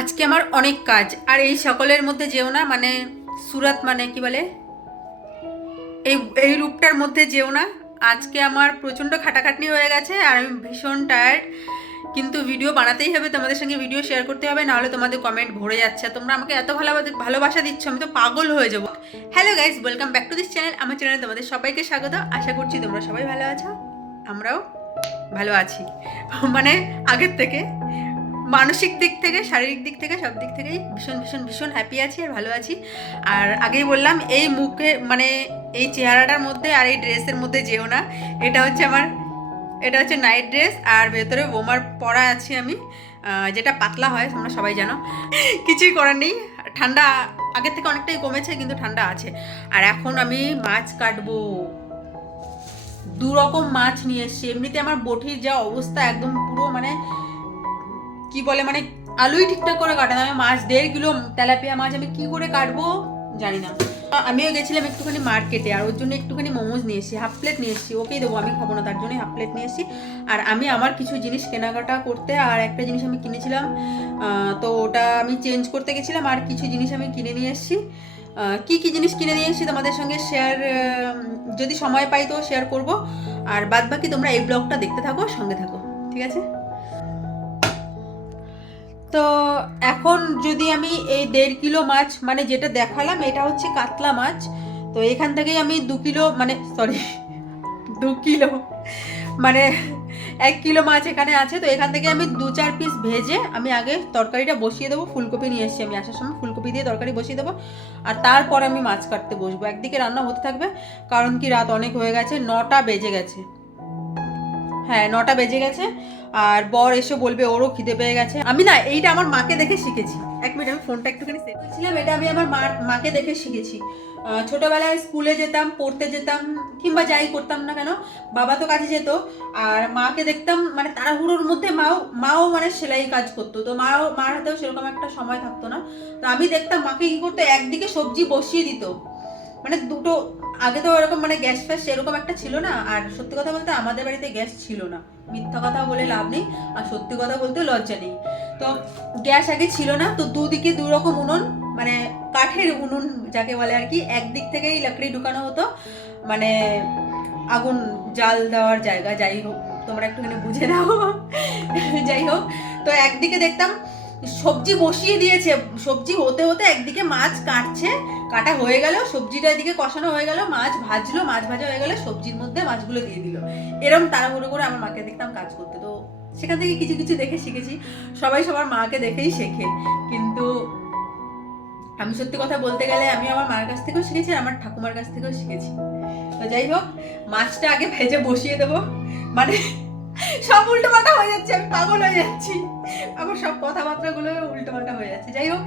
আজকে আমার অনেক কাজ। আর এই সকলের মধ্যে যেও না মানে সুরাত মানে কি বলে? এই এই রূপটার মধ্যে যেও না। আজকে আমার প্রচণ্ড খাটাখাটনি হয়ে গেছে আর আমি ভীষণ টায়ার্ড কিন্তু ভিডিও বানাতেই হবে, তোমাদের সঙ্গে ভিডিও শেয়ার করতে হবে, নাহলে তোমাদের কমেন্ট ভরে যাচ্ছে। তোমরা আমাকে এত ভালো ভালোবাসা দিচ্ছ, আমি তো পাগল হয়ে যাব। Hello guys welcome back to this channel আমার চ্যানেলে তোমাদের সবাইকে স্বাগত। আশা করছি তোমরা সবাই ভালো আছো। আমরাও ভালো আছি। মানে আগের থেকে। মানসিক দিক থেকে, শারীরিক দিক থেকে, সব দিক থেকেই ভীষণ ভীষণ ভীষণ হ্যাপি আছি আর ভালো আছি। আর আগেই বললাম, এই মুখে মানে এই চেহারাটার মধ্যে আর এই ড্রেসের মধ্যে যেও না। এটা হচ্ছে আমার, এটা হচ্ছে নাইট ড্রেস আর ভেতরে বোমার পরা আছি আমি যেটা পাতলা হয়, তোমরা সবাই জানো। কিছুই করার নেই, ঠান্ডা আগের থেকে অনেকটাই কমেছে, কিন্তু ঠান্ডা আছে। আর এখন আমি মাছ কাটবো। দু রকম মাছ নিয়ে এসছি, এমনিতে আমার বটির যা অবস্থা একদম পুরো মানে কি বলে মানে আলুই ঠিকঠাক করে কাটা না। আমি মাছ দেড় কিলো তেলাপিয়া মাছ আমি কি করে কাটবো জানি না। আমিও গেছিলাম একটুখানি মার্কেটে আর ওর জন্য একটুখানি মোমোজ নিয়ে এসেছি হাফ প্লেট নিয়ে এসেছি, ওকেই দেবো, আমি খাব না, তার জন্যই হাফ প্লেট নিয়ে এসেছি। আর আমি আমার কিছু জিনিস কেনাকাটা করতে, আর একটা জিনিস আমি কিনেছিলাম তো ওটা আমি চেঞ্জ করতে গেছিলাম, আর কিছু জিনিস আমি কিনে নিয়ে এসেছি। কি কি জিনিস কিনে নিয়ে এসেছি তোমাদের সঙ্গে শেয়ার যদি সময় পাই তো শেয়ার করব। আর বাদ বাকি তোমরা এই ব্লগটা দেখতে থাকো, সঙ্গে থাকো, ঠিক আছে? তো এখন যদি আমি এই দেড় কিলো মাছ মানে যেটা দেখালাম, এটা হচ্ছে কাতলা মাছ। তো এখান থেকেই আমি দু কিলো মানে সরি দু কিলো মানে এক কিলো মাছ এখানে আছে। তো এখান থেকে আমি দু চার পিস ভেজে আমি আগে তরকারিটা বসিয়ে দেবো, ফুলকপি নিয়ে এসেছি আমি আসার সময়। ফুলকপি দিয়ে তরকারি বসিয়ে দেবো। আর তারপর আমি মাছ কাটতে বসবো। একদিকে রান্না হতে থাকবে, কারণ কি রাত অনেক হয়ে গেছে, নটা বেজে গেছে। হ্যাঁ নটা বেজে গেছে। আর বর এসে বলবে, ওরও খিদে পেয়ে গেছে। আমি না, এইটা আমার মাকে দেখে শিখেছি। এক মিনিট, আমি ফোনটা একটুখানি সেট করছিলাম, এটা আমি আমার মার, মাকে দেখে শিখেছি। ছোটবেলায় স্কুলে যেতাম, পড়তে যেতাম, কিংবা যাই করতাম না কেন, বাবা তো কাজে যেত, আর মাকে দেখতাম মানে তাড়াহুড়োর মধ্যে মাও মাও মানে সেলাই কাজ করতো। তো মাও, মার হাতেও সেরকম একটা সময় থাকতো না। তো আমি দেখতাম মাকে কি করতো, একদিকে সবজি বসিয়ে দিত। মানে দুটো, আগে তো ওরকম মানে গ্যাস ফ্যাস সেরকম একটা ছিল না, আর সত্যি কথা বলতে আমাদের বাড়িতে গ্যাস ছিল না। মিথ্যা কথা বলে লাভ নেই, আর সত্যি কথা বলতে লজ্জা নেই। তো গ্যাস আগে ছিল না, তো দুদিকে দু রকম উনুন মানে কাঠের উনুন যাকে বলে আর কি, একদিক থেকেই লাকড়ি ঢুকানো হতো। মানে আগুন জাল দেওয়ার জায়গা, যাই হোক, তোমরা একটুখানি বুঝে নাও। যাই হোক, তো একদিকে দেখতাম সবজি বসিয়ে দিয়েছে। সবজি হতে হতে একদিকে মাছ কাটছে, কাটা হয়ে গেল, সবজিটা এদিকে কষানো হয়ে গেল, মাছ ভাজলো, মাছ ভাজা হয়ে গেল, সবজির মধ্যে মাছগুলো দিয়ে দিল। এরকম তাড়াহুড়ো করে আমার মাকে দেখতাম কাজ করতে। তো সেখান থেকে কিছু কিছু দেখে শিখেছি। সবাই সবার মাকে দেখেই শেখে। কিন্তু আমি সত্যি কথা বলতে গেলে আমি আমার মার কাছ থেকেও শিখেছি আমার ঠাকুমার কাছ থেকেও শিখেছি। তো যাই হোক, মাছটা আগে ভেজে বসিয়ে দেবো। মানে সব উল্টো পাল্টা হয়ে যাচ্ছে, আমি পাগল হয়ে যাচ্ছি। আমার সব কথাবার্তাগুলো উল্টো পাল্টা হয়ে যাচ্ছে। যাই হোক,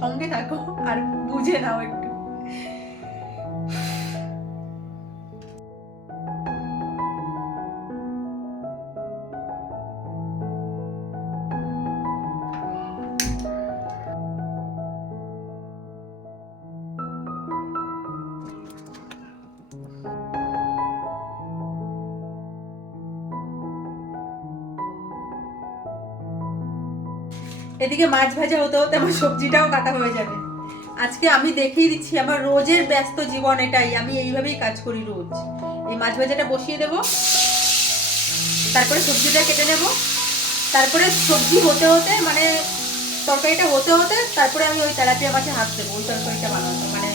সঙ্গে থাকো আর বুঝে নাও একটু। এদিকে মাছ ভাজা হতে হতে আমার সবজিটাও কাটা হয়ে যাবে। আজকে আমি দেখিয়ে দিচ্ছি আমার রোজের ব্যস্ত জীবন এটাই আমি এইভাবেই কাজ করি রোজ। এই মাছ ভাজাটা বসিয়ে দেব তারপরে সবজিটা কেটে নেব তারপরে সবজি হতে হতে মানে তরকারিটা হতে হতে তারপরে আমি ওই তেলাপিয়া মাছে হাত দেবো ওই তরকারিটা বানাবো মানে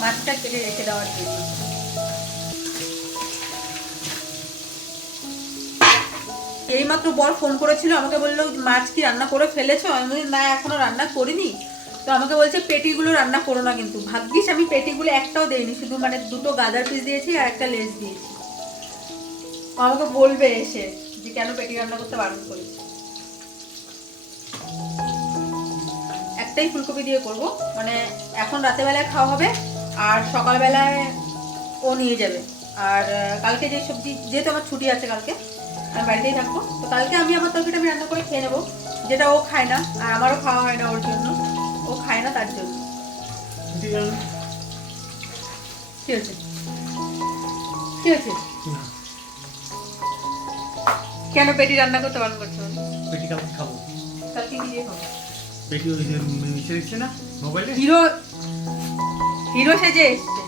মাছটা কেটে রেখে দেওয়ার জন্য। এইমাত্র বর ফোন করেছিল, আমাকে বলল মাছ কি রান্না করে ফেলেছো? আমি বলি না, এখনও রান্না করিনি। তো আমাকে বলছে, পেটিগুলো রান্না করো না কিন্তু। ভাগ্যিস আমি পেটিগুলো একটাও দেইনি, শুধু মানে দুটো গাদার পিস দিয়েছি আর একটা লেস দিয়েছি। আমাকে বলবে এসে যে, কেন পেটি রান্না করতে বারণ করেছি একটাই ফুলকপি দিয়ে করব। মানে এখন রাতেবেলায় খাওয়া হবে আর সকালবেলায় ও নিয়ে যাবে। আর কালকে যে সবজি, যেহেতু আমার ছুটি আছে কালকে আমি বাড়িতেই থাকব। তো কালকে আমি আমার তরকারিটা আমি রান্না করে খেয়ে নেব। যেটা ও খায় না আর আমারও খাওয়া হয় না ওর জন্য। ও খায় না তার জন্য। কি হয়েছে? কি হয়েছে? কেন পেটি রান্না করতে বারণ করছ পেটি কালকে খাব। কালকে কি খাব? পেটি ওই যে নিচে না মোবাইলে? হিরো হিরো সেজে এসছে।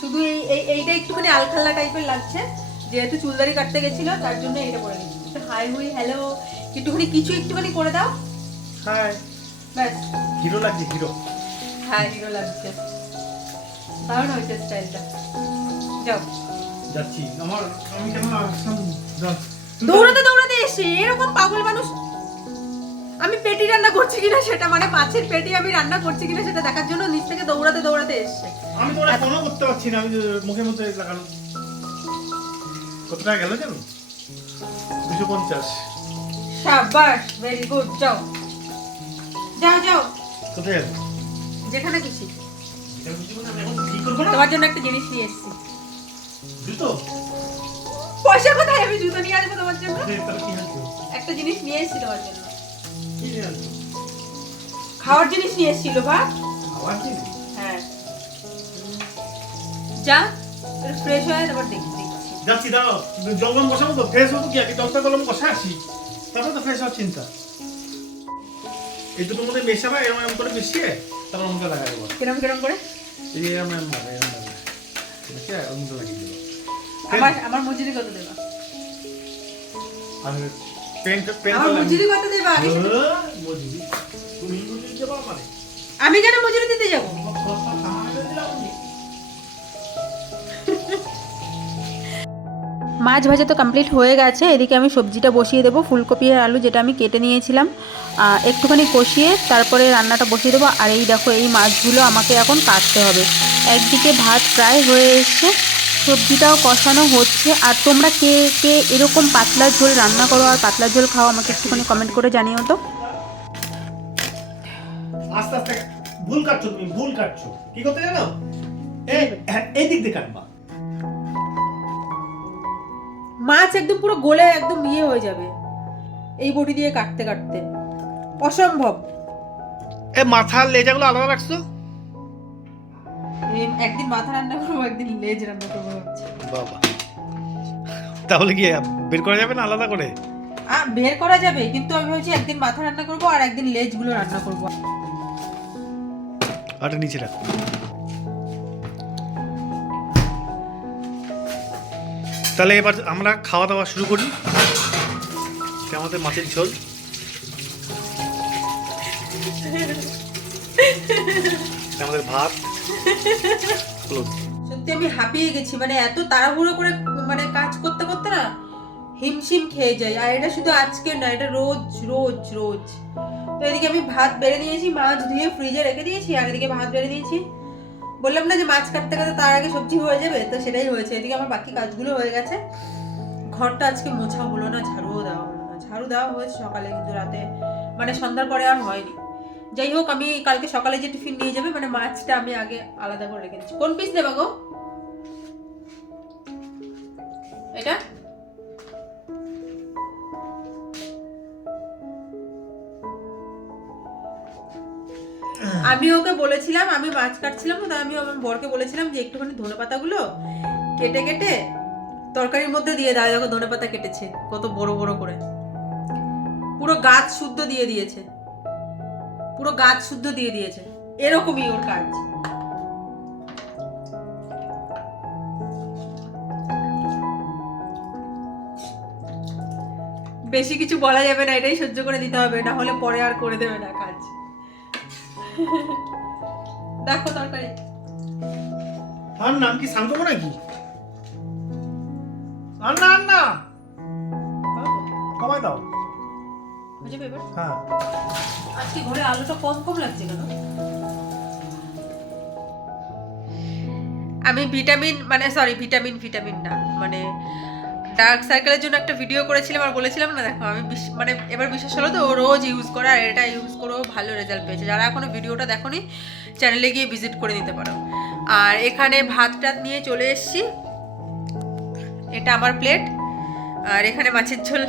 শুধু এই এই- এইটা একটুখানি আলখাল্লা টাইপের লাগছে। যেহেতু চুলদারি কাটতে গেছিল তার জন্য এটা গেছি একটু হাই হুই হ্যালো একটুখানি কিছু একটুখানি করে দাও। হাই ব্যাস। হিরো লাগছে হিরো। হ্যাঁ হিরো লাগছে। দারুণ হয়েছে স্টাইলটা যাও। যাচ্ছি। আমার আমি কেন আসলাম দৌড়াতে দৌড়াতে এসে এরকম পাগল মানুষ আমি পেটি রান্না করছি কিনা সেটা মানে মাছের পেটি আমি রান্না করছি কিনা সেটা দেখার জন্য নিচ থেকে দৌড়াতে দৌড়াতে এসছে। আমি তো ওরা ফোনও করতে পারছি না আমি মুখে মধ্যে লাগানো। কত টাকা গেল জানো? দুশো পঞ্চাশ। সাবাস ভেরি গুড যাও। যাও যাও। কোথায় গেল? যেখানে খুশি। আমি এখন কি করব না? তোমার জন্য একটা জিনিস নিয়ে এসেছি। জুতো? পয়সা কোথায়? আমি জুতো নিয়ে আসব তোমার জন্য। একটা জিনিস নিয়ে এসেছি তোমার জন্য? খাওয়ার জিনিস নিয়ে এসেছিল বা হ্যাঁ। যা ফ্রেশ হয়ে তারপর দেখছি যাচ্ছি দাঁড়াও। জলগম বসাবো তো? ফ্রেশ হব কি আগে দশটা কলম বসে আসি তারপর তো ফ্রেশ হওয়ার চিন্তা। এই দুটোর মধ্যে মেশাবা এরকম এরকম করে মিশিয়ে তারপর আমাকে লাগাই দেবো কিরম কিরম করে? এই যে এরকম এরকম ভাবে, এরকম ভাবে। মিশিয়ে আমাকে লাগিয়ে দেবো। আমার আমার মজুরি কত দেবা? আর পেন পেন আমার মজুরি কত দেবা? মজুরি? তুমি মজুরি দেবো মানে আমি কেন মজুরি দিতে যাব? মাছ ভাজা তো কমপ্লিট হয়ে গেছে এদিকে আমি সবজিটা বসিয়ে দেবো ফুলকপি আর আলু যেটা আমি কেটে নিয়েছিলাম। একটুখানি কষিয়ে তারপরে রান্নাটা বসিয়ে দেবো আর এই দেখো এই মাছগুলো আমাকে এখন কাটতে হবে। একদিকে ভাত প্রায় হয়ে এসছে সবজিটাও কষানো হচ্ছে আর তোমরা কে কে এরকম পাতলা ঝোল রান্না করো আর পাতলা ঝোল খাও আমাকে একটুখানি কমেন্ট করে জানিও তো। আস্তে আস্তে ভুল কাটছো তুমি ভুল কাটছো। কি করতে জানো? হ্যাঁ, এই দিক দিয়ে কাটবা। মাছ একদম পুরো গলে একদম ইয়ে হয়ে যাবে। এই বটি দিয়ে কাটতে কাটতে। অসম্ভব। এ মাথার লেজাগুলো আলাদা রাখছো? একদিন মাথা রান্না করব একদিন লেজ রান্না করব বাবা। তাহলে কি বের করা যাবে না আলাদা করে? বের করা যাবে কিন্তু আমি ভাবছি একদিন মাথা রান্না করব আর একদিন লেজগুলো রান্না করব। আটা নিচে রাখো। তাহলে এবার আমরা খাওয়া দাওয়া শুরু করি। আমাদের মাছের ঝোল। আমাদের ভাত। সত্যি আমি হাঁপিয়ে গেছি মানে এত তাড়াহুড়ো করে মানে কাজ করতে করতে না হিমশিম খেয়ে যাই। আর এটা শুধু আজকে না, এটা রোজ রোজ রোজ। তো এদিকে আমি ভাত বেড়ে দিয়েছি মাছ ধুয়ে ফ্রিজে রেখে দিয়েছি, আর এদিকে ভাত বেড়ে দিয়েছি বললাম না যে মাছ কাটতে কাটতে তার আগে সবজি হয়ে যাবে, তো সেটাই হয়েছে। এদিকে আমার বাকি কাজগুলো হয়ে গেছে। ঘরটা আজকে মোছা হলো না, ঝাড়ুও দেওয়া হলো না। ঝাড়ু দেওয়া হয়েছে সকালে, কিন্তু রাতে মানে সন্ধ্যার পরে আর হয়নি। যাই হোক, আমি কালকে সকালে যে টিফিন নিয়ে যাবে মানে মাছটা আমি আগে আলাদা করে রেখে দিচ্ছি। কোন পিস দেবা গো? এটা? আমি ওকে বলেছিলাম, আমি মাছ কাটছিলাম তো আমি আমার বরকে বলেছিলাম যে একটুখানি ধনে পাতাগুলো কেটে কেটে তরকারির মধ্যে দিয়ে দাও। দেখো ধনে পাতা কেটেছে, কত বড় বড় করে। পুরো গাছ শুদ্ধ দিয়ে দিয়েছে। পুরো গাছ শুদ্ধ দিয়ে দিয়েছে। এরকমই ওর কাজ। বেশি কিছু বলা যাবে না, এটাই সহ্য করে দিতে হবে, না হলে পরে আর করে দেবে না কাজ। দেখো তরকারি। আর নাম কি শান্ত নাকি? আর না আর না কমাই দাও বুঝে পেবে হ্যাঁ। আজকে ঘরে আলুটা কম কম লাগছে কেন? আমি ভিটামিন মানে সরি ভিটামিন ভিটামিন না মানে ডার্ক সার্কেলের জন্য একটা ভিডিও করেছিলাম আর বলেছিলাম না, দেখো আমি মানে এবার বিশ্বাস হলো তো ও রোজ ইউজ করে আর এটা ইউজ করেও ভালো রেজাল্ট পেয়েছে। যারা এখনও ভিডিওটা দেখোনি চ্যানেলে গিয়ে ভিজিট করে নিতে পারো। আর এখানে ভাত টাত নিয়ে চলে এসেছি। এটা আমার প্লেট আর এখানে মাছের ঝোল,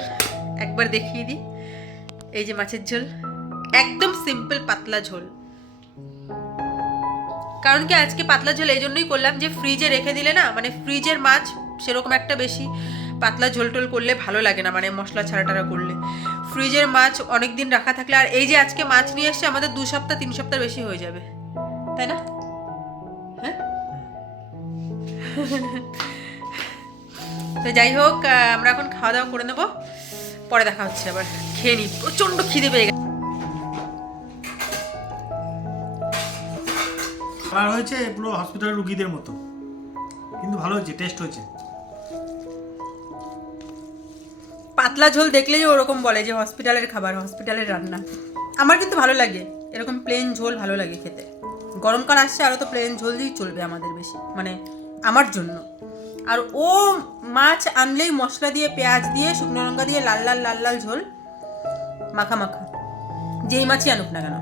একবার দেখিয়ে দিই। এই যে মাছের ঝোল, একদম সিম্পল পাতলা ঝোল। কারণ কি, আজকে পাতলা ঝোল এই জন্যই করলাম যে ফ্রিজে রেখে দিলে না মানে ফ্রিজের মাছ সেরকম একটা বেশি পাতলা ঝোল টোল করলে ভালো লাগে না মানে মশলা ছাড়া টাড়া করলে। ফ্রিজের মাছ অনেক দিন রাখা থাকলে, আর এই যে আজকে মাছ নিয়ে এসছে, আমাদের দু সপ্তাহ, তিন সপ্তাহ বেশি হয়ে যাবে। তাই না? হ্যাঁ? তো যাই হোক আমরা এখন খাওয়া দাওয়া করে নেব। পরে দেখা হচ্ছে আবার, খেয়ে নিই। প্রচণ্ড খিদে পেয়ে গেছে। কালার হয়েছে পুরো হসপিটাল রুগীদের মতো। কিন্তু ভালো হয়েছে টেস্ট হয়েছে। পাতলা ঝোল দেখলেই ওরকম বলে যে হসপিটালের খাবার হসপিটালের রান্না। আমার কিন্তু ভালো লাগে। এরকম প্লেন ঝোল ভালো লাগে খেতে। গরমকাল আসছে আরও তো প্লেন ঝোল দিয়েই চলবে আমাদের বেশি মানে আমার জন্য। আর ও মাছ আনলেই মশলা দিয়ে, পেঁয়াজ দিয়ে, শুকনো লঙ্কা দিয়ে লাল লাল লাল লাল ঝোল মাখা মাখা। যেই মাছই আনুক না কেন।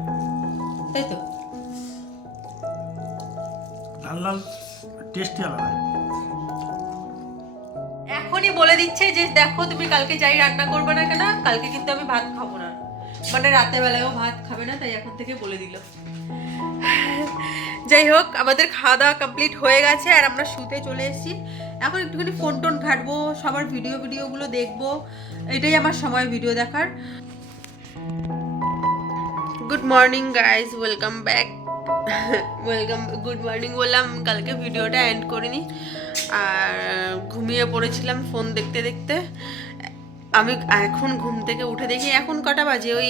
তাই তো? লাল লাল টেস্টি আলাদা। এখনই বলে দিচ্ছে যে, দেখো, তুমি কালকে যাই রান্না করবে না কেন? কালকে কিন্তু আমি ভাত খাব না। মানে বেলায়ও ভাত খাবে না, তাই এখন থেকে বলে দিল। যাই হোক, আমাদের খাওয়া দাওয়া কমপ্লিট হয়ে গেছে, আর আমরা শুতে চলে এসেছি। এখন একটুখানি ফোন টোন ঘাটবো, সবার ভিডিও ভিডিওগুলো দেখব। এটাই আমার সময় ভিডিও দেখার। Good morning guys welcome back welcome good morning বললাম, কালকে ভিডিওটা এন্ড করিনি। আর ঘুমিয়ে পড়েছিলাম ফোন দেখতে দেখতে। আমি এখন ঘুম থেকে উঠে দেখি এখন কটা বাজে? ওই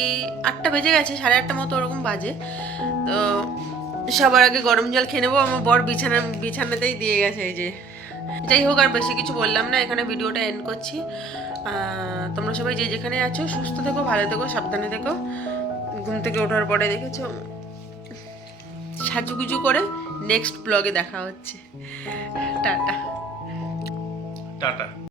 আটটা বেজে গেছে, সাড়ে আটটা মতো ওরকম বাজে। তো সবার আগে গরম জল খেয়ে নেব, আমার বর বিছানা, বিছানাতেই দিয়ে গেছে এই যে। যাই হোক, আর বেশি কিছু বললাম না, এখানে ভিডিওটা এন্ড করছি। তোমরা সবাই যে যেখানে আছো, সুস্থ থেকো, ভালো থেকো, সাবধানে থেকো। ঘুম থেকে ওঠার পরে দেখেছ সাজুগুজু করে নেক্সট ব্লগে দেখা হচ্ছে। টাটা। টাটা।